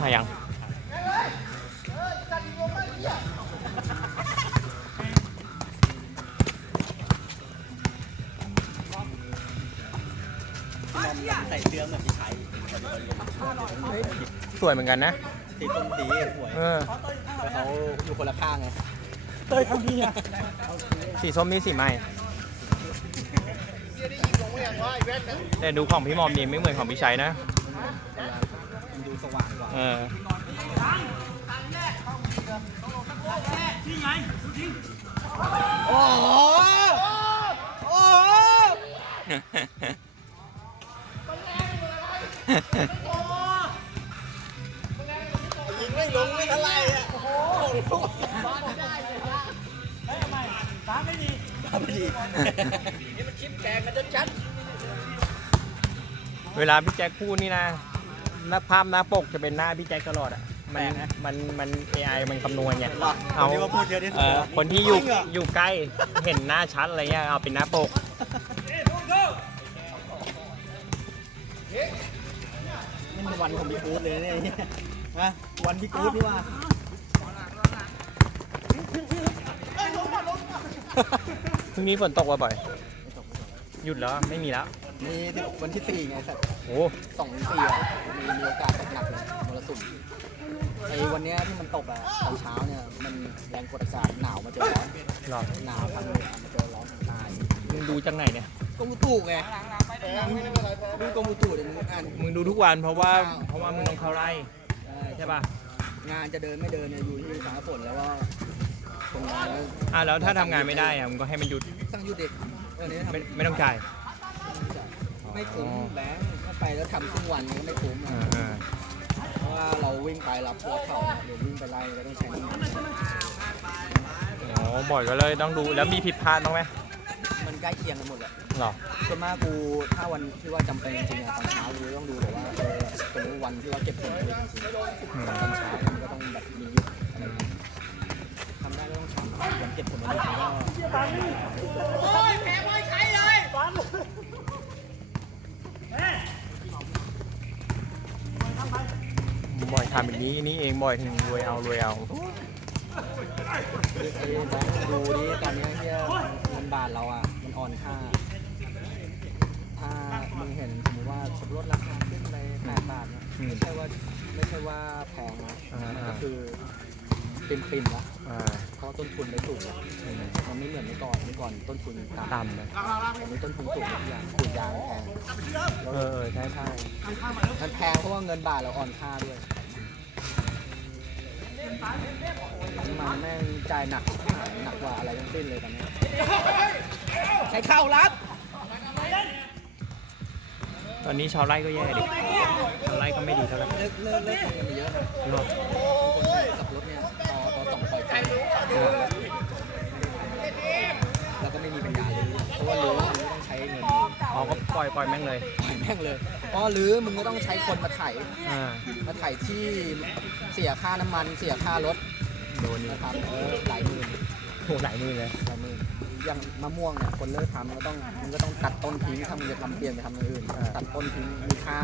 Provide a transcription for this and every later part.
มายังใส่เสื้อเหมือนที่ใช้สวยเหมือนกันนะสีส้มสีสวยเออแต่เขาอยู่คนละข้างไงสีส้มนี่สีใหม่แต่ดูของพี่มอมดีไม่เหมือนของพี่ชัยนะ มันดูสว่างกว่าเออโอ้โหโอ้โหยิงไม่ลงไม่เท่าไหร่อะโอ้โหตาไม่ดีตาไม่ดีนี่มันคลิปแกงกันชัดเวลาพี่แจ็คพูดนี่นะ หน้าภาพหน้าปกจะเป็นหน้าพี่แจ็คตลอดอะมันมันมัน AI มันคำนวณไงๆเอาที่ว่าพูดเยอะที่สุเอดอคนที่อยู่อยู่ใกล้เห็นหน้าชัดอะไรเงี้ยเอาเป็นหน้าปกนี่มันวันของพี่กู๊ดเลยนะเนี่ยฮะวันพี่กู๊ดนี่ว่าพรุ่งนี้ฝนตกว่าบ่อย หยุดแล้วไม่มีแล้วนี่ที่วันที่สี่ไงสัตว์ โอ้สองถึงสี่อะมีมีโอกาสตกหนักเลยมรสุมไอ้วันเนี้ยที่มันตกอะตอนเช้าเนี่ยมันแรงกดอากาศหนาวมาเจอร้อนหรอหนาวทางเหนือมาเจอร้อนทางใต้มึงดูจากไหนเนี่ยกรมอุตุไงดูกรมอุตุเดี๋ยวมึงอ่านมึงดูทุกวันเพราะว่าเพราะว่ามึงต้องเข้าไร่ใช่ใช่ป่ะงานจะเดินไม่เดินเนี่ยอยู่ที่ฟ้าฝนแล้วว่าตรงนั้นอะแล้วถ้าทำงานไม่ได้อะมึงก็ให้มันหยุดสร้างยุดเด็กวันนี้ทำไม่ไม่ต้องจ่ายไม่คุ้มแบงค์ถ้า ไปแล้วทำครึ่งวันมันก็ไม่คุ้มอ่าอะอ่าเพราะว่าเราวิ่งไปรับรับเขาเดี๋ยววิ่งไปไล่ก็ต้องใช้น้ำมันอ๋อบ่อยก็เลยต้องดูแล้วมีผิดพลาดบ้างไหมมันใกล้เคียงกันหมดแหละหรอ ส่วนมากกูถ้าวันที่ว่าจำเป็นจริงๆอะตอนเช้ากูต้องดูแบบว่าเออสมมติวันที่ว่าเก็บผลผลิตจริงๆตอนเช้ามันก็ต้องแบบมีหยุดอะไรอย่างเงี้ยทำได้ก็ต้องทำวันเก็บผลผลิตมันก็ บ่อยทำแบบนี้นี่เองบ่อยถึงรวยเอารวยเอาไอ้แบงค์ดูดิตอนเนี้ยเฮียเงินบาทเราอะ มันอ่อนค่า ถ้ามึงเห็นสมมติว่าสมรถราคาขึ้นไปแปดบาทเนี่ยอืมไม่ใช่ว่าไม่ใช่ว่าแพงนะอ่ามัมันก็คือปิ่มปิมๆละอ่าเพราะต้นทุนไปสูงแล้วอืมมันไม่เหมือนเมื่อก่อนเมื่อก่อนต้นทุนต่ำต่ำเลยตอนนี้ต้นทุนสูงทุกอย่างปุ๋ยยางแพงเออเออใช่ใช่มันแพงเพราะว่าเงินบาทเราอ่อนค่าด้วยน้ำ มันแม่งจ่ายหนักหนักกว่าอะไรทั้งสิ้นเลยตอนนี้ใช้เข้ารับตอนนี้ชาวไร่ก็แย่ดิชาวไร่ก็ไม่ดีเท่าไหร่เลิกเลิกเลิกทำกันไปเยอะนะหรอคนขับรถเนี่ยต่อต่อสองปล่อยไปแล้วก็ไม่มีปัญญาเลยเพราะว่ารู้ว่ารู้ต้องใช้เงิน อ๋อก็ปล่อยปล่อยแม่งเลยถ่ายแม่งเลยอ๋อหรือมึงก็ต้องใช้คนมาถ่ายอ่ามาถ่ายที่เสียค่าน้ำมันเสียค่ารถโดนนี่นะครับเออหลายหมื่นโหหลายมือเลยหลายหมื่นอย่างมะม่วงเนี่ยคนเลิกทำก็ต้องมึงก็ต้องตัดต้นทิ้งถ้ามึงจะทำเปลี่ยนไปทำอย่างอื่นตัดต้นทิ้งมีค่า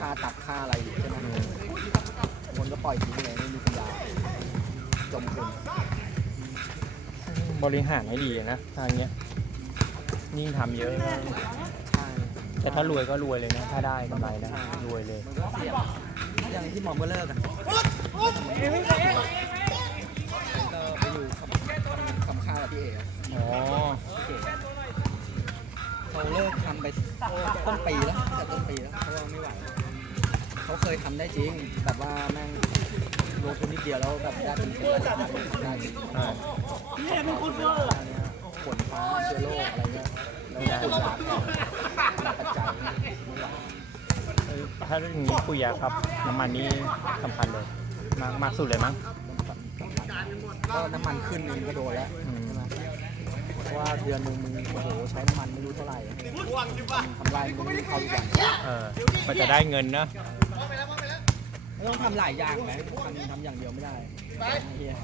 ค่าตัดค่าอะไรอยู่ใช่ไหมคนก็ปล่อยทิ้งเลยไม่มีปัญญาจมทุน บริหารให้ดีนะทางเนี้ย ยิ่งทำเยอะก็ใช่แต่ถ้ารวยก็รวยเลยนะ ถ้าได้กำไรนะรวยเลย อย่างที่หมอมก็เลิกอะก็ไปอยู่คำคำค่ากับพี่เอ๋อะอ๋อ พี่เอ๋เขาเลิกทำไปต้นปีแล้วแต่ต้นปีแล้วเพราะว่าไม่ไหวเขาเคยทำได้จริงแบบว่าแม่งลงทุนนิดเดียวแล้วแบบได้เป็นเป็นล้านได้จริง อ่าฝน ฟ้าเชื้อโรคอะไรเงี้ยแล้วยาแพงปัจจัยไม่ไหวเออถ้าเรื่องนี้คุยอะครับน้ำมันนี่สำคัญเลยมากมากสุดเลยมั้งก็น้ำมันขึ้นเองก็โดนแล้วอืมใช่ไหมเพราะว่าเดือนหนึงมึงโอ้โหใช้น้ำมันไม่รู้เท่าไหร่ทำลายมึงไม่รู้เข้าทุกวันเออก็จะได้เงินนะไม่ ต้องทำหลายอย่างไหมทำทำอย่างเดียวไม่ได้เฮีย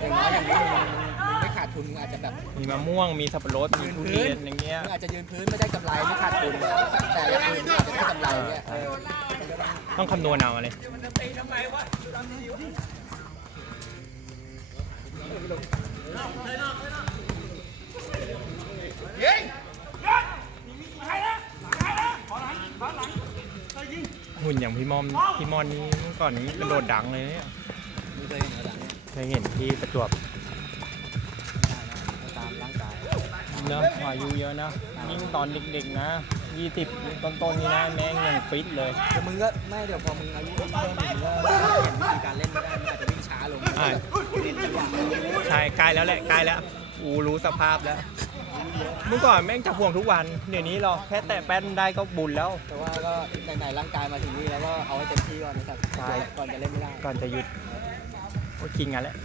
อย่างน้อยอย่างนี้มึงมึงไม่ขาดทุนมึงอาจจะแบบ มีมะม่วง มีสับปะรด มีทุเรียนอย่างเงี้ย มึงอาจจะยืนพื้นไม่ได้กำไรไม่ขาดทุน แต่อย่างอื่นมึงอาจจะได้กำไรเนี่ยเออมันก็ต้องต้องคำนวณเอาอะไรหุ่ นอย่างพี่มอมพี่มอนนี้เมื่อก่อนนี้กระโดดดังเลยเนี่ยมึงเคยเห็นเหรอเนี่ยเคยเห็นที่ประจวบเอาตามร่างกายเนอะอายุเยอะนะยิ่งตอนเด็กๆนะ20ต้นๆนี่นะแม่งยังฟิตเลยเดี๋ยวมึงก็ไม่เดี๋ยวพอมึงอายุเพิ่มมึงก็เห็นวิธีการเล่นไม่ได้มึงอาจจะวิ่งช้าลงอ่าเล่นจังหวะ ใช่ใกล้แล้วแหละใกล้แล้วอูรู้สภาพแล้ว เมื่อก่อนแม่งจะห่วงทุกวัน เดี๋ยวนี้เราแค่แตะแป้นได้ก็บุญแล้ว แต่ว่าก็ไหนๆร่างกายมาถึงนี่แล้วก็เอาให้เต็มที่ก่อนนะครับใช่ ก่อนจะเล่นไม่ได้ก่อนจะหยุดโอ้ยกินกันแล้ว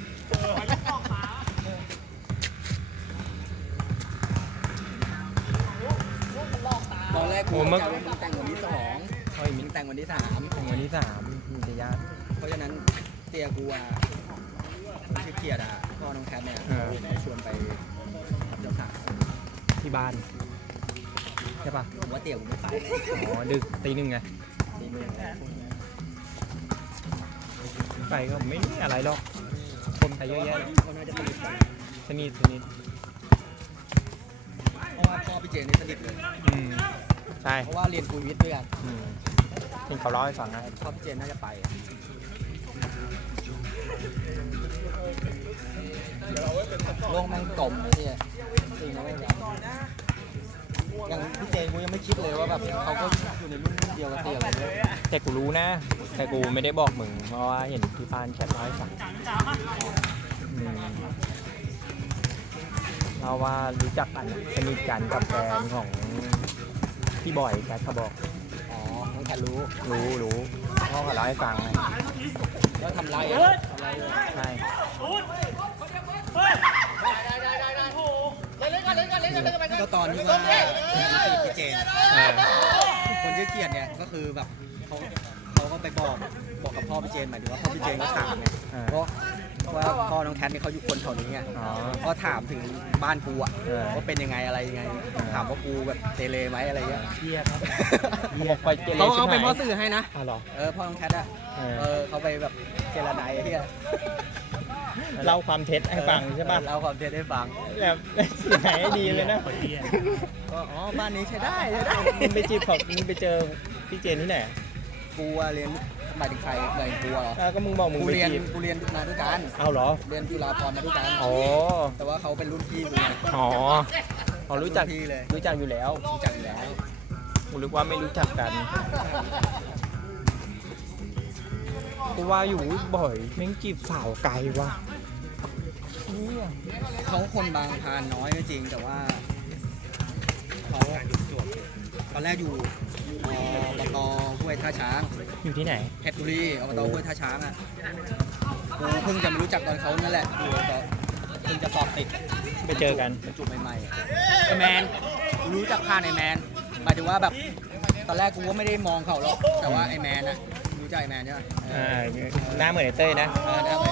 ตอนแรกกูเข้าใจว่ามึงแต่งวันที่สองเฮ้ยมึมิงแต่งวันที่สามถึงวันที่สามมันจะยากเพราะฉะนั้นเตียกูอะชื่อเกียรติอะพ่อน้องแคทเนี่ยเออเขาชวนไปรับเจ้าสาว ที่บ้านใช่ปะผมว่าเตียกูไม่ไปอ๋อดึกตีหนึ่งไงตีมือแล้วไปก็ไม่มีอะไรหรอกคนไปเยอะแยะเขาน่าจะสนิทกันสนิทสนิทเพราะว่าพ่อพี่เจนนี่สนิทเลยอืมใช่เพราะว่าเรียนคุยวิทย์ด้วยกันอืมเห็นเขาเล่าให้ฟังนะพ่อพี่เจนน่าจะไปโลกแม่งกลมเลยเนี่ยจริงนะเว้ย อย่างพี่เจนกูยังไม่คิดเลยว่าแบบเขาก็อยู่ในรุ่นเดียวกับเตียเลย แต่กูรู้นะ แต่กูไม่ได้บอกมึง เพราะว่าเห็นที่บ้านแชทเล่าให้ฟังอืมเพราะว่ารู้จักกันสนิทกันกับแฟนของพี่บอยแชทเขาบอก อ๋อน้องแคทรู้รู้รู้พ่อเขาเล่าให้ฟังไงแล้วทำไรอะทำไรอะใช่ ก็ตอนที่ว่าพี่เจนเออคนชื่อเกียรติเนี่ยก็คือแบบเขาเขาก็ไปบอกบอกกับพ่อพี่เจนหมายถึงว่าพ่อพี่เจนก็ถามไงเออเพราะว่าพ่อน้องแคทเนี่ยเขาอยู่คนแถวนี้ไงอ๋อก็ถามถึงบ้านกูอะเออว่าเป็นยังไงอะไรยังไงเออถามว่ากูแบบเตเลไหมอะไรเงี้ยเชียครับเขาบอกไปเจริญเขาชิบเขาเป็นหายพ่อสื่อให้นะอ๋อเหรอเออพ่อน้องแคทอะเออเออเขาไปแบบเจรนายไอ้เหี้ย เล่าความเท็จให้ฟังใช่ป่ะเออเล่าความเท็จให้ฟังแบบเสียหายให้ดีเลยนะก็อ๋อบ้านนี้ใช้ได้ใช้ได้มึงไปจีบเขามึงไปเจอพี่เจนที่ไหนอะกูอะเรียนหมายถึงใครหมายถึงกูอะเหรออ้าวก็มึงบอกมึงกูไปเรียนจีบกูเรียนมาด้วยกันเอาเหรอ เรียนจุฬาภรณ์มาด้วยกันอ๋อ แต่ว่าเขาเป็นรุ่นพี่กูไงอ๋อเขารู้จักนพี่เลยรู้จักอยู่แล้วรู้จักอยู่แล้ว กูนึกว่าไม่รู้จักกัน กูว่าอยู่บ่อยแม่งจีบสาวไกลว่ะ เนี่ยเขาคนบางพานน้อยก็จริงแต่ว่าเขาตอนแรกอยู่อบตห้วยท่าช้างอยู่ที่ไหนเพชรบุรีอบตห้วยท่าช้างอะกูเพิ่งจะมารู้จักตอนเขานั่นแหละกูก็เพิ่งจะสอบติดไปเจอกันบรรจุใหม่ๆอะไอแมนกูรู้จักผ่านไอแมนหมายถึงว่าแบบตอนแรกกูก็ไม่ได้มองเขาหรอกแต่ว่าไอแมนอะรู้จักไอแมนใช่ไหมเออ่าอหน้าเหมือนไอ้เต้ยนะเออได้ไหม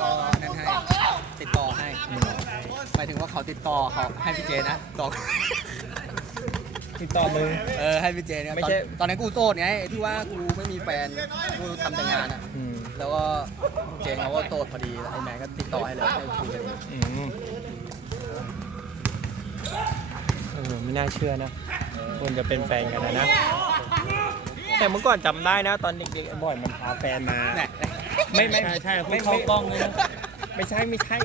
ก็นั่นให้ ติดต่อให้หมายถึงว่าเขาติดต่อเขาให้พี่เจนะต่อ ติดต่อมึง เออให้พี่เจเนี่ยไม่ตอนใช่ตอนนั้นกูโสดไงที่ว่ากูไม่มีแฟนกูทำแต่งานอะอืมแล้วก็เจนเขาก็โสดพอดีไอ้แมนก็ติดต่อให้เลยให้คุยกันเองอืมเออไม่น่าเชื่อนะควรจะเป็นแฟนกันนะนะ แต่เมื่อก่อนจำได้นะ ตอนเด็กๆไอ้บอยมันพาแฟนมา เนี่ยไม่ไม่ใช่ใช่ไม่พูดเข้ากล้องเลยนะ ไม่ใช่ไม่ใช่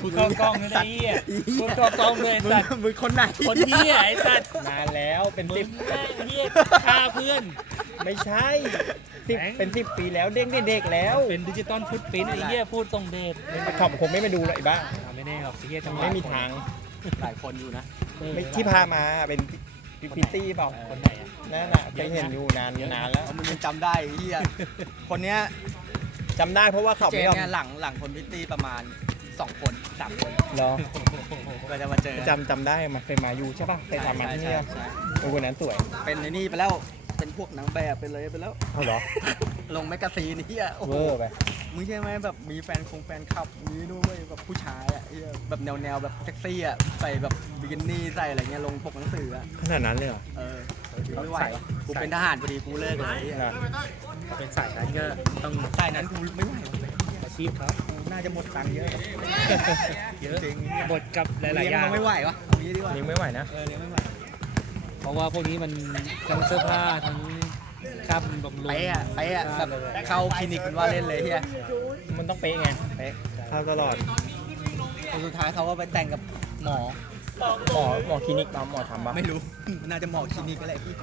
พูดเข้ากล้องเลยนะไอ้เหี้ยพูดเข้ากล้องเลยไอ้สัตว์มึงคนไหนคนเหี้ยไอ้สัตว์นานแล้วเป็นมึสิงบแม่งเหี้ยฆ่าเพื่อน ไม่ใช่สิบแบงค์เป็นสิบปีแล้วเด็กเด็กๆแล้วเป็นดิจิตอลฟุตปรินท์ไอ้เหี้ยพูดตรงเดชขอบคงไม่มาดูเลยไอ้บ้าอะไม่แน่หรอกไอ้เหี้ยจังหวะไม่มีทางหลายคนอยู่นะเออไม่ที่พามาเป็นพิตตี้เปล่าคนไหนอะนั่นน่ะเคยเห็นอยู่นานนานแล้วเอามึงยังจำได้ไอ้เหี้ยคนเนี้ย จำได้เพราะว่าเขาเจไม่นยอมเนี่ยหลังหลังคนพิตตี้ประมาณ2คนสามคนเหรอก็จะมาเจอจำจำได้มาเคยมาอยู่ใช่ป่ะเคยทำมาที่ใช่เนี่ยใช่โอ้คนนั้นสวยเป็นในนี่ไปแล้วเป็นพวกหนังแบบเป็นเลยไปแล้วเอาเหรอลงแมกกาซีนนี่อะโอ้โหเวอร์ไปมึงใช่อไหมแบบมีแฟนคงแฟนคลับมีด้วยแบบผู้ชายอะเหี้ยแบบแนวแนวๆแบบเซ็กซี่อะใส่แบบบิกินี่ใส่อะไรเงี้ยลงปกหนังสืออะขนาดนั้นเลยเหรอ เออไม่ไหววะกูเป็นทหารพอดีกูเลิกเลยนะถ้า เป็นสายนั้นก็ต้องใช่นั้นกูไม่ไหววะอาชีพเขาน่าจะหมดตังค์เยอะ เยอะบทกับหลายๆอย่างเลี้งมันไม่ไหววะเอางี้ดีกว่าเลี้ยงไม่ไหวนะเออเลี้ยงไม่ไหวเพราะว่าพวกนี้มันทั้งเสื้อผ้าทั้งค่าบำรุงไปอะไปอะแบบเข้าคลินิกเป็นว่าเล่นเลยเฮียมันต้องเป๊ะไงเป๊ะเข้าตลอดคนสุดท้ายเขาก็ไปแต่งกับหมอหมอหมอคลินิกมาหมอทำปะไม่รู้ น่าจะหมอคลินิกอะไรพี่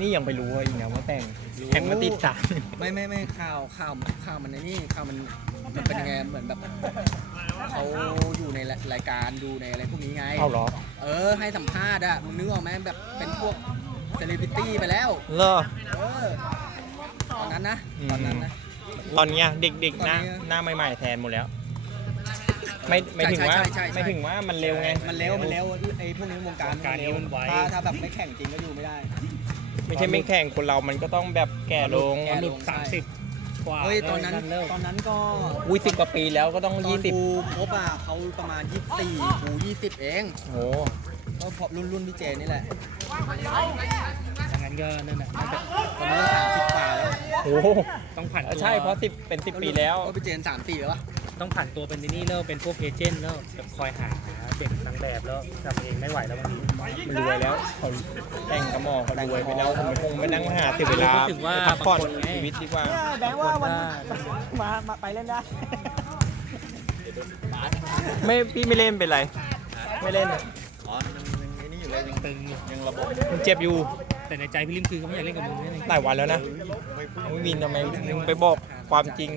นี่ยังไปรู้ว่าอีกนะว่าแต่งแข่งมาติดสารไม่ไม่ไม่ข่าวข่าวข่าวมันในนี่ข่าวมันมันเป็นยังไงเหมือนแบบเขาอยู่ในรายการดูในอะไรพวกนี้ไง เอาเหรอเออให้สัมภาษณ์อะมึงนึกออกไหมแบบเป็นพวกเซเลบริตี้ไปแล้ว เลอ เออตอนนั้นนะอืม ตอนนั้นนะ ตอนเนี้ยเด็กๆหน้าตอนนี้หน้าใหม่ๆแทนหมดแล้ว ไม่ไม่ถึงว่าใช่ใช่ใช่ใช่ ไม่ถึงว่ามันเร็วไง มันเร็วมันเร็วไอ้พวกนี้วงการวงการนี้มันไว ถ้าถ้าแบบไม่แข่งจริงก็อยู่ไม่ได้ ไม่ใช่ไม่แข่งคนเรามันก็ต้องแบบแก่ลงแก่หลุดสามสิบกว่าเฮ้ยตอนนั้นเลิกตอนนั้นก็อุ้ยสิบกว่าปีแล้วก็ต้องตอนยี่สิบกูครบอะเขาประมาณ24กู20เองโอ้ก็พอรุ่นรุ่นพี่เจนี่แหละดังนั้น ก็นั่นแหละน่าจะตอนนี้ก็สามสิบกว่าแล้วโหต้องผ่านตัวใช่เพราะสิบเป็นสิบปีแล้ว ก็พี่เจนสามสี่แล้ววะต้องผ่านตัวเป็นนี่แล้วเป็นพวกเอเจนต์แล้วแบบคอยหาเด็กนางแบบแล้วทำเองไม่ไหวแล้วบางทีมันรวยแล้วเขาแต่งกระหม่อเขารวยไปแล้วผมคงไปนั่งหาเสียเวลาพูดถึงว่าพักผ่อนบางคนไงชีวิตดีกว่าแบงค์ว่าวันว่ามามาไปเล่นได้ไม่พี่ไม่เล่นเป็นไร ไม่เล่นอะอ๋อยังนี่อยู่เลยยังตึงอยู่ยังระบบมันเจ็บอยู่ แต่ในใจพี่ลิมคือเขาไม่อยากเล่นกับมึงแน่เลยหลายวันแล้วนะไม่วินทำไมมึงไปบอกความจริง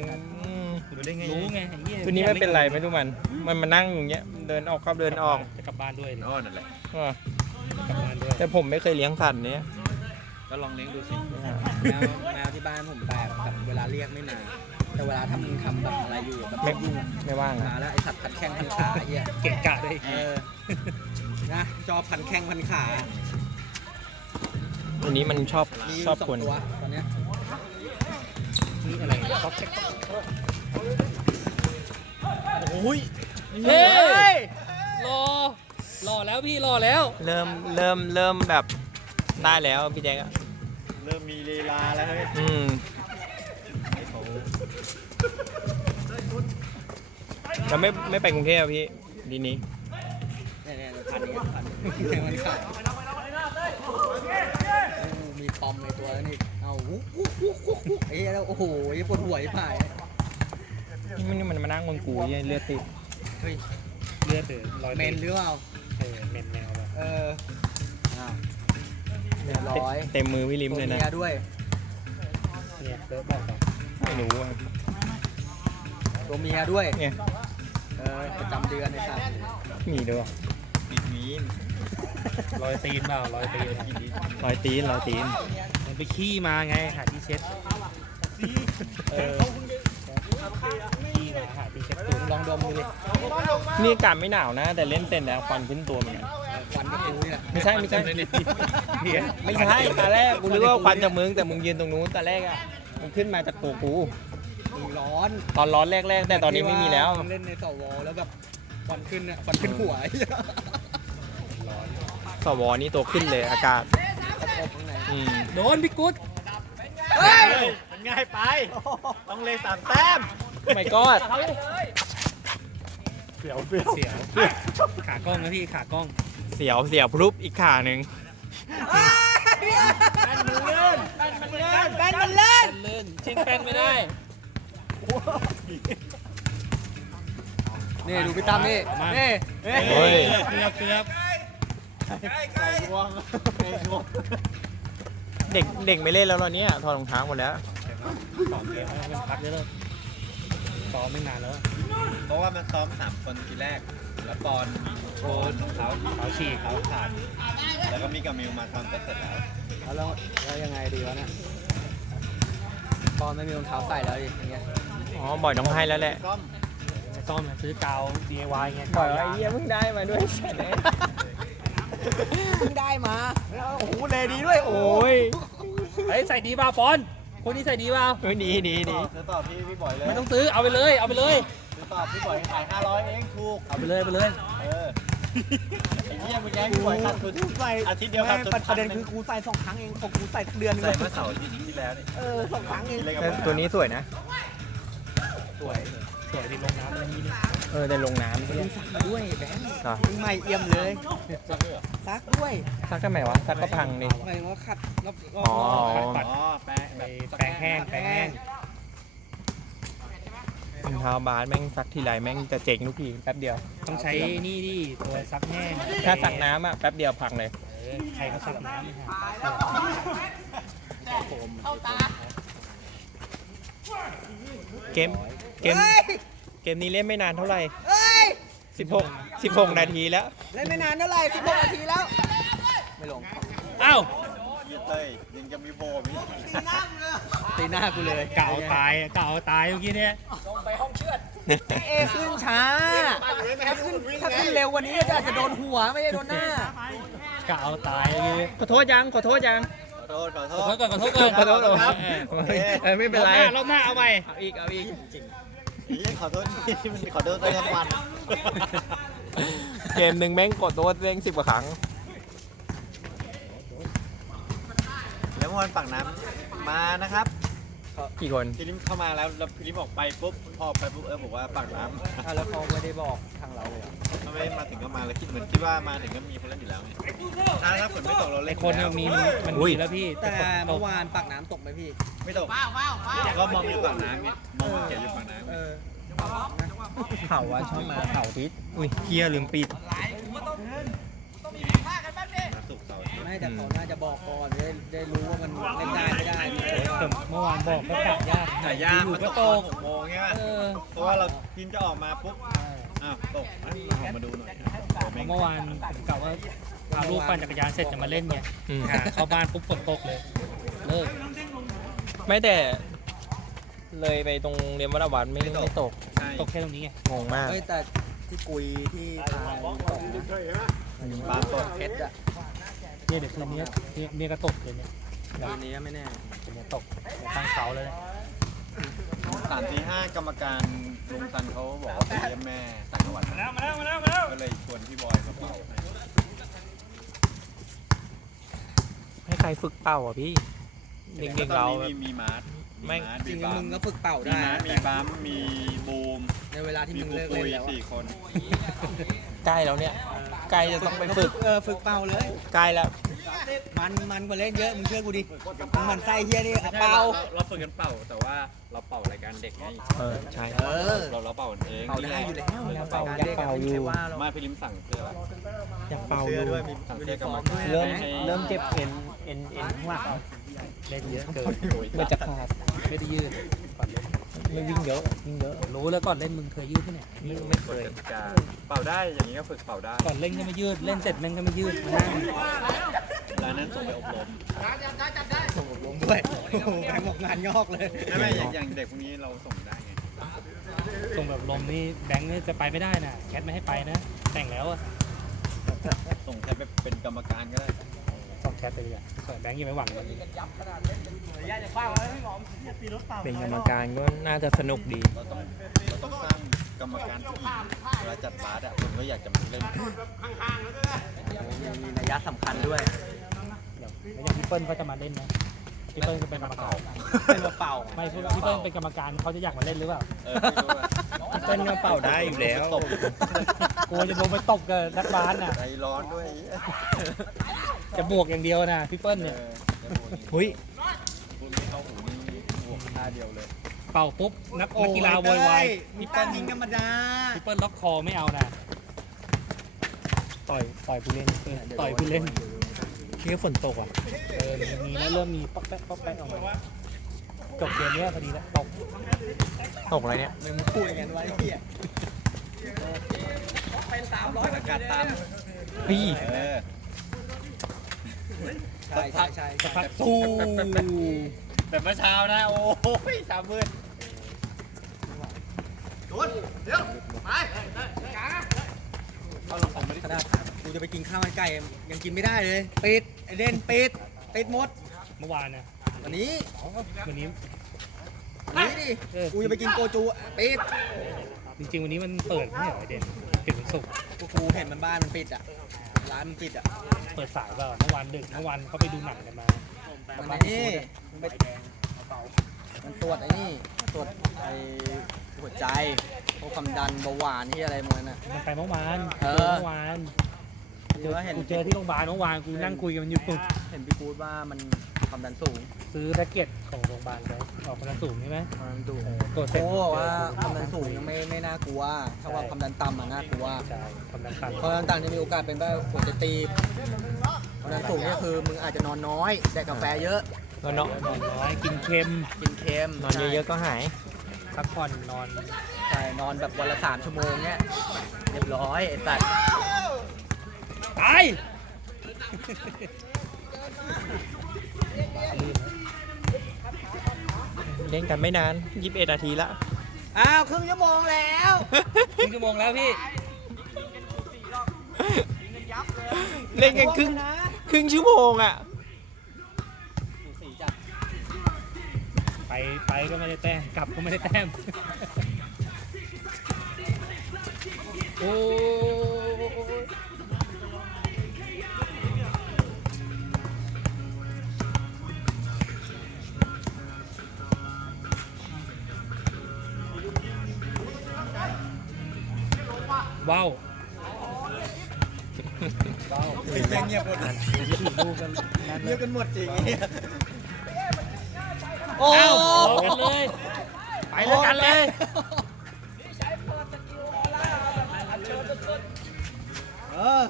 อืมรู้ไงไอ้เหี้ยตัวนี้ไม่เป็นไรไม่รู้มัน มันมานั่งอย่างเงี้ยเดินออกเข้าเดินออกจะกลับบ้านด้วยเลยอ๋อนั่นแหละเออกลับบ้านด้วยแต่ผมไม่เคยเลี้ยงสัตว์เนี้ยก็ลองเลี้ยงดูสิแมวแมวที่บ้านผมแปลกแบบเวลาเรียกไม่มา แต่เวลาถ้ามึงทำแบบอะไรอยู่แบบไม่ยุ่งไม่ว่างมาอะแล้วไอสัตว์พันแข้งพันขาไอ้เหี้ยเกะกะด้วยเออนะจอพันแข้งพันขา ตัวนี้มันชอบมีอยู่ชอบสองคนตัวตอนเนี้ยนี่อะไรก๊อกแก๊กโอ้ยเฮ้ย รอรอแล้วพี่รอแล้ว เริ่มเริ่มเริ่มแบบได้แล้วพี่แจ๊คอะเริ่มมีลีลาแล้วเฮ้ยอืมเราไม่ไม่ไปกรุงเทพอะพี่ดีนี้เนี่ยเนี่ยพันนี้พันนี้มันขาดโอ้มีปอมในตัวแล้วนี่เอาวุ้กวุ้กวุ้กวุ้กวุ้กไอ้เหี้ยแล้วโอ้โหไอ้ปวดหัวไอ้ผ่ายนี่มันมันมานั่งบนกูเหี้ยเลือดติดเฮ้ยเลือดเดือดรอยเมนหรือเปล่าเออเมนแมวแบบเอออ้าวเรียบร้อยเต็มมือพี่ลิมตัวเลยนะเมียด้วยเนี่ยเลิฟบอกต่อไม่รู้อะตัวเมียด้วยเนี่ยเออประจำเดือนไอ้สัตว์มีด้วยวะปิดมีน รอยตีนเปล่ารอยตีนรอยตีนรอยตีน มันไปขี้มาไงหาที่เช็ดเออขี้มาหาที่เช็ดตัวลองดมดูดินี่อากาศไม่หนาวนะ แต่เล่นเสร็จแล้วควันขึ้นตัวเหมือนกันควันกับกูนี่แหละไม่ใช่ไม่ใช่เนี่ยไม่ใช่ตอนแรกกูนึกว่าควันจากมึงแต่มึงยืนตรงนู้นตอนแรกอะมันขึ้นมาจากตัวกูมึงร้อน ตอนร้อนแรกๆ แต่ตอนนี้ไม่มีแล้วเล่นในสวแล้วแบบควันขึ้นเนี่ยควันขึ้นหัวไอ้เหี้ยร้อน สวนี่ตัวขึ้นเลยอากาศอบๆข้างในอืมโดนพี่กุ๊ดเฮ้ยมันง่ายไป ต้องเลยสามแต้มไม่กอดเสียวเสียวเสียวขากล้องนะพี่ขากล้อง เสียวเสียวพรุบอีกขาหนึ่งแป้นมันเลื่อนแป้นมันเลื่อนแป้นมันเล่นเลื่อนชิงแป้นไม่ได้นี่ดูพี่ตั้มนี่มานี่เฮ้ยเกือบเกือบ เด็กเด็กไม่เล่นแล้วเหรอเนี่ยถอดรองเท้าหมดแล้วสองเกมแล้วมันพักเยอะเลยซ้อมไม่นานแล้ว เพราะว่ามันซ้อมสามคนทีแรก แล้วปอนโชว์รองเท้าเขาฉีกเท้าขาด แล้วก็มีกามิวมาทำก็เสร็จแล้ว แล้วแล้วยังไงดีวะเนี่ยปอนไม่มีรองเท้าใส่แล้วดิอย่างเงี้ย อ๋อ บ่อยต้องให้แล้วแหละซ่อมซ่อมนะซื้อกาว DIY ไงบ่อยว่าไอ้เหี้ยเพิ่งได้มาด้วย เพิ่งได้มาโอ้โหเลยดีด้วยโอ้โอ้ยเฮ้ยใส่ดีเปล่าปอนคนนี้ใส่ดีเปล่าเฮ้ยดีดีดีซื้อต่อพี่พี่บ่อยเลยไม่ต้องซื้อเอาไปเลย เอาไปเลย ซื้อต่อพี่บ่อยขาย500เองถูก เอาไปเลยเอาไปเลย เออไอ้เหี้ยมึงแย่งกูไว้ขาดทุน ใส่อาทิตย์เดียวขาดทุน ไม่ประเด็นคือกูใส่สองครั้งเองของกูใส่เดือนนึงใส่เลยเมื่อเสาร์อาที่ที่แล้วนี่เออสองครั้งเองกินอะไรกับแต่มึงตัวนี้สวยนะ สวยสวยดีลงน้ำอะไรนี้นี่เออแต่ลงน้ำมึด้วยงซักด้วยแบงค์เหรอมึงใหม่เอี่ยมเลยซักด้วยเหรอซักด้วยซักทำไมวะซักก็พังดิหมายถึงว่าขัดรอบอ๋อปัดอ๋อแปะไปแบบแปรงแห้งแปรงแห้งรองเท้าบาสแม่งซักทีไรแม่งจะเจ๋งทุกทีแป๊บเดียว ต้องใช้นี่ดิตัวซักแห้งถ้าซักน้ำอะแป๊บเดียวพังเลยเออใครเขาซักน้ำนี่ฮะโฟมเกมเกม เฮ้ยเกมนี้เล่นไม่นานเท่าไหร่เฮ้ย16 16 นาทีแล้ว เล่นไม่นานเท่าไหร่สิบหกนาทีแล้ว ไม่ลงอ้าวเหี้ยเต้ยยังจะมีโบมีตีหน้ากูเลยเก่าตายเก่าตายเมื่อกี้เนี่ยเอขึ้นช้าถ้าขึ้นถ้าขึ้นเร็วกว่านี้ก็จะอาจจะโดนหัวไม่ได้โดนหน้า เก่าตายเมื่อกี้ขอโทษยังขอโทษยังขอโทษขอโทขอษโทษก่อนขอโทษก่อนขอโทษครับ เออไม่เป็นไรรอบหน้ารอบหน้าเอาใหม่เอาอีกเอาอีกไอ้เหี้ย ขอโทษที่มันขอโทษได้ทั้งวันเกมหนึ่งแม่งกดโดนเร่งสิบกว่าครั้ง แล้วเมื่อวันปากน้ำมานะครับ กี่คนพิลิมเข้ามาแล้วแล้วพิลิมออกไปปุ๊บพอไปปุ๊บเออบอกว่าปากน้ำอะแล้วเขาไม่ได้บอกทางเราเลยเหรอทำไมมาถึงก็มาแล้วคิดเหมือนคิดว่ามาถึงก็มีคนเล่นอยู่แล้วไงถ้าถ้าฝนไม่ตกเราไอเล่นคนอยู่มันแล้วมีมันอุ้ยมีแล้วพี่แต่ตเมื่อกวานปากน้ำตกไหมพี่ ไม่ตกก็มองอยู่ปากน้ำไงมองเขียนอยู่ปากน้ำเออเผาว่าชอบมาเผาทิศอุ้ยเฮียลืมปิด ไม่แต่เขาน่าจะบอกก่อนได้ได้รู้ว่ามันเล่นได้ไม่ได้แต่เมื่อวานบอกก็กะยากแต่ย่างอยู่มันก็ตตกกหกโมงใช่ไหมเออเพราะว่าเราพิมจะออกมาปุ๊บอ้าวตกอะมาออกมาดูหน่อยอะเมื่อวานผมกะว่าพาลูกปั่นจักรยานเสร็จจะมาเล่นไงอืมหาเข้าบ้านปุ๊บฝนตกเลยเลิกไม่แต่เลยไปตรงเรียนวัดวัดไม่ไม่ตกใช่ตกแค่ตรงนี้ไงงงมากเฮ้ยแต่ที่กุยที่พาตกนะปาล์มตกเพชรอะ เนี่ยเดี๋ยวคืนนี้เนี่ยเนี่ยก็ตกเลยเนี่ยทีนี้ไม่แน่คืนนี้ตกตั้งเสาเลยเนี่ยสามตีห้ากรรมการลุงซันเขาบอกว่าไปเยี่ยมแม่ต่างจังหวัดมาแล้วมาแล้วมาแล้วมาแล้วก็เลยชวนพี่บอยมาเป่าให้ให้ใครฝึกเป่าอะพี่เด็กๆเราตอนนี้มีมีมาร์ทไม่มาร์ทจริงบัๆมึงก็ฝึกเป่ามีได้มาร์ทมีบัมมีบูมในเวลาที่มีมึงปูเลิกปุเล่นยแล้วอะสี่คน ใกล้แล้วเนี่ย ใกล้จะต้องไปฝึกเออฝึกเป่าเลยใกล้แล้วมันมันกว่าเล่นเยอะมึงเชื่อกูดิมึงมันไส้เฮียนี่ไม่ใช่เป่าเราฝึกกันเป่าแต่ว่าเราเป่ารายการเด็กไงเออใช่เออเราเราเป่ากันเองเป่าได้อยู่แล้วอยากเป่าอยากเป่าอยู่ไม่ว่าหรอกไม่พี่ลิมสั่งเสื้อละอยากเป่าอเสื้อยู่ด้วยมีสั่งยูเสื้นิอกรฟรอมร์มการด้วยเริ่มให้เริ่มเจ็บเอ็นเอ็นเอ็นข้างหลังเล่นเยอะเกินโอ้ยมันจะขาดไม่ได้ยืดก่อนเล่น ไม่วิ่งเยอะวิ่งเยอะรู้แล้วก่อนเล่นมึงเคยยืดที่ไหนไม่ไม่เคกฎยกติกาเป่าได้อย่างนี้ก็ฝึกเป่าได้ก่อนเล่นก็ไม่ยืดเล่นเสร็จแม่งก็ไม่ยืดมานั่งร้านนั้นส่งไปอบรมส่งอบรมด้วยโอ้โหแบงค์บอกงานงอกเลยไม่ไม่อย่างอย่างเด็กพวกนี้เราส่งได้ไงส่งแบบลมนี่แบงค์นี่จะไปไม่ได้นะแคทไม่ให้ไปนะ แต่งแล้วอะส่งแค่ไปเป็นกรรมการก็ได้ส่งแค ทไปเลยอะส่วนแบงค์ยังไม่หวังมันเป็นกรรมการก็น่าจะสนุกดี เราต้องเราต้องสร้างกรรมการผู้หญิงเวลาจัดบาสอะผมก็อยากจะมาเล่นมีนัยยะสำคัญด้วยเดี๋ยวแล้วอย่างพี่เปิ้ลเขาจะมาเล่นนะพี่เปิ้ลจะเป็นกรรมการเป็นมาเป่าไม่พี่พี่เปิ้ลเป็นกรรมการเขาจะอยากมาเล่นหรือเปล่าเออไม่รู้อะเต้นก็เป่าได้อยู่แล้วตบกลัวจะลงไปตบกับนักบาสน่ะใจร้อนด้วย จะบวกอย่างเดียวนะพี่เปิ้ลเอเนี่ยอหุ้ยพูดไม่เข้าหูนี่บวกท่าเดียวเลยเป่าปุ๊บนักนักกีฬาโวยวายมีพี่ป้าเปิ้ลยิงธรรมดาพี่เปิ้ลล็อกคอไม่เอานะต่อยต่อยผู้เล่นต่อยผู้เล่นนี่ก็ฝนตกอะเออมีแล้วเริ่มมีป๊อกแป๊กป๊อกแป๊กออกมาจบเกมเนี้ยพอดีแล้วตกตกอะไรเนี่ยมึงพูดอย่างนั้นไว้เฮียเป็นสามร้อยอากาศตามพี่เออ ใช่ใช่ใช่สักพักตู้แบบเมื่อเช้านะ โอ้ยสามมืดขนาดกูจะไปกินข้าวมันไก่ยังกินไม่ได้เลยปิดไอเด่นปิดปิดหมดเมื่อวานนะวันนี้วันนี้วันนี้ดิเออกูจะไปกินโกจูปิดจริงๆวันนี้มันเปิดไม่ใช่เหรอไอเด่นปิดวันศุกร์กูกูเห็นมันบ้านมันปิดอะ ร้านมันปิดอะเปิดสายเปล่าเมื่อวานดึกเมื่อวานเขาไปดูหนังกันมามันไอ้นี่มันไปมันตรวจไอ้นี่ตรวจไอ้หัวใจพวกความดันเบาหวานที่อะไรมันอะมันไปเมื่อวานเออเมื่อวานที่ว่าเห็นกูเจอที่โรงพยาบาลเมื่อวานกูนั่งคุยกับมันอยู่ปุ๊บเห็นพี่พูดว่ามันความดันสูง ซื้อแพ็กเก็ต ของโรงพยาบาลไปออกกำลังสูงใช่ไหมความดันสูงตรวจเสร็จโอ้บอกว่าความดันสูงยังไม่ไม่น่ากลัว ถ้าว่าความดันต่ำอะน่ากลัวใช่ความดันต่ำความดันต่ำจะมีโอกาสเป็นได้หัวใจตีบความดันสูงเนี่ยคือมึงอาจจะนอนน้อยแดกกาแฟเยอะก็เนาะนอนน้อยกินเค็มกินเค็มนอนเยอะๆก็หายพักผ่อนนอนใช่นอนแบบวันละสามชั่วโมงเนี่ยเรียบร้อยไอ้สัตว์ตายเล่นกันไม่นาน21นาทีละ อ้าวครึ่งชั่วโมงแล้วครึ่งชั่วโมงแล้วพี่เล่นกันครึ่งครึ่งชั่วโมงอะสีจัดไปไปก็ไม่ได้แต้มกลับก็ไม่ได้แต้มโอ้ ว้าวว้าวเงียบเงียบหมดยี่สิบลูกกันนั่นเลเงียยบกันหมดจริงเนี่ยโอ้เอ้าออกกันเลย ไปแล้วกันเลยเออ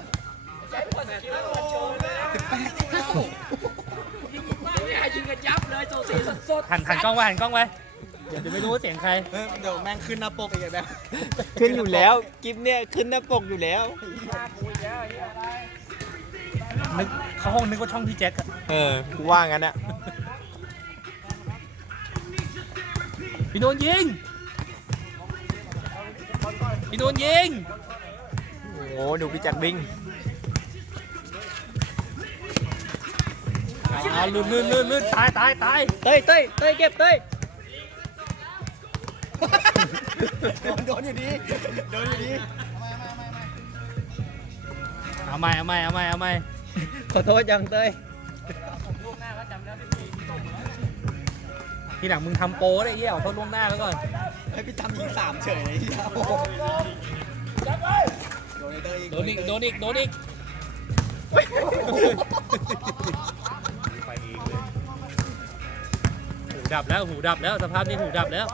หันหันกล้องไว้หันกล้องไว้ เดี๋ยวจะไม่รู้ว่าเสียงใคร เออเดี๋ยวแม่งขึ้นหน้าปกอีกไอ้แบบขึ้นอยู่แล้วกิฟเนี่ยขึ้นหน้าปกอยู่แล้วนึกเขาคงนึกว่าช่องพี่แจ็คอะเออกูว่างั้นอะพี่โนนยิง พี่โนนยิง โอ้โหดูพี่แจ็คบิงเอาลื่นลื่นลื่นลื่นตายตายตายเต้ยเต้ยเต้ยเก็บเต้ย โดนอยู่ดี โดนอยู่ดี เอาใหม่เอาใหม่เอาใหม่เอาใหม่ขอโทษยังเต้ยทีหลังมึงทำโป้ได้เยี่ยขอโทษล่วงหน้าแล้วก่อนไอ้พี่ทำยิงสามเฉยเลยโอ้โหโดนไอ้เตอร์อีกโดนอีกโดนอีกโดนอีกไปอีกเลยหูดับแล้วหูดับแล้วสภาพนี้หูดับแล้ว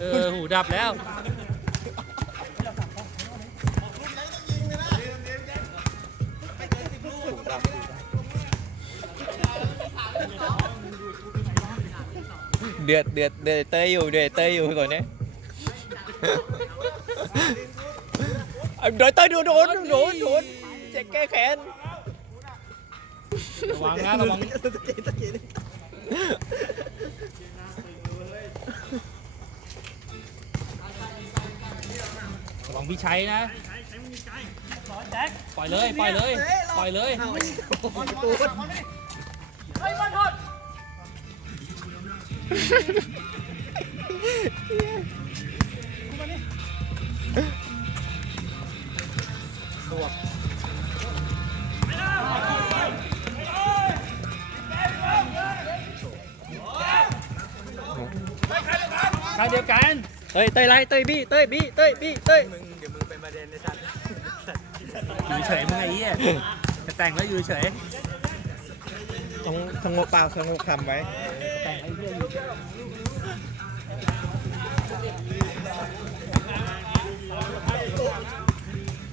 เออหูดับแล้วเดือดเดือดเดือดเต้ยอยู่เดือดเต้ยอยู่ก่อนเนี่ยเอาโดนเต้ยโดนโดนโดนโดนแจ็คแก้แค้นระวังนะระวัง วังพี่ชัยนะปล่อยเลยปล่อยเลยปล่อยเลยตูดทางเดียวกัน เต้ยเต้ยไล่เต้ยบี้เต้ยบี้เต้ยบี้เต้ยมึงเดี๋ยวมึงเป็นประเด็นในสัตว์อยู่เฉยมึงไอ้เหี้ยจะแต่งแล้วอยู่เฉยต้องสงบปากสงบคำไว้แต่งไอ้เหี้ยอยู่เฉย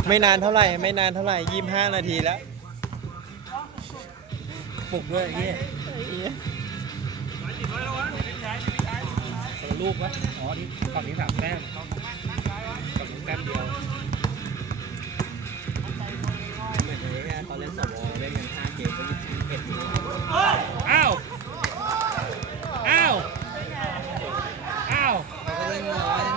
ไม่นานเท่าไหร่ ไม่นานเท่าไหร่ยี่ห้านาทีแล้วปลุกด้วยไอ้เหี้ย ลูกวะอ๋อนี่ฝั่งนี้สามแต้มฝั่งนี้แต้มเดียวเหมือนเลยนะตอนเล่นสวเล่นกันห้าเกมก็ยี่สิบเอ็ดอ้าว อ้าว อ้าวเขาก็เล่นน้อย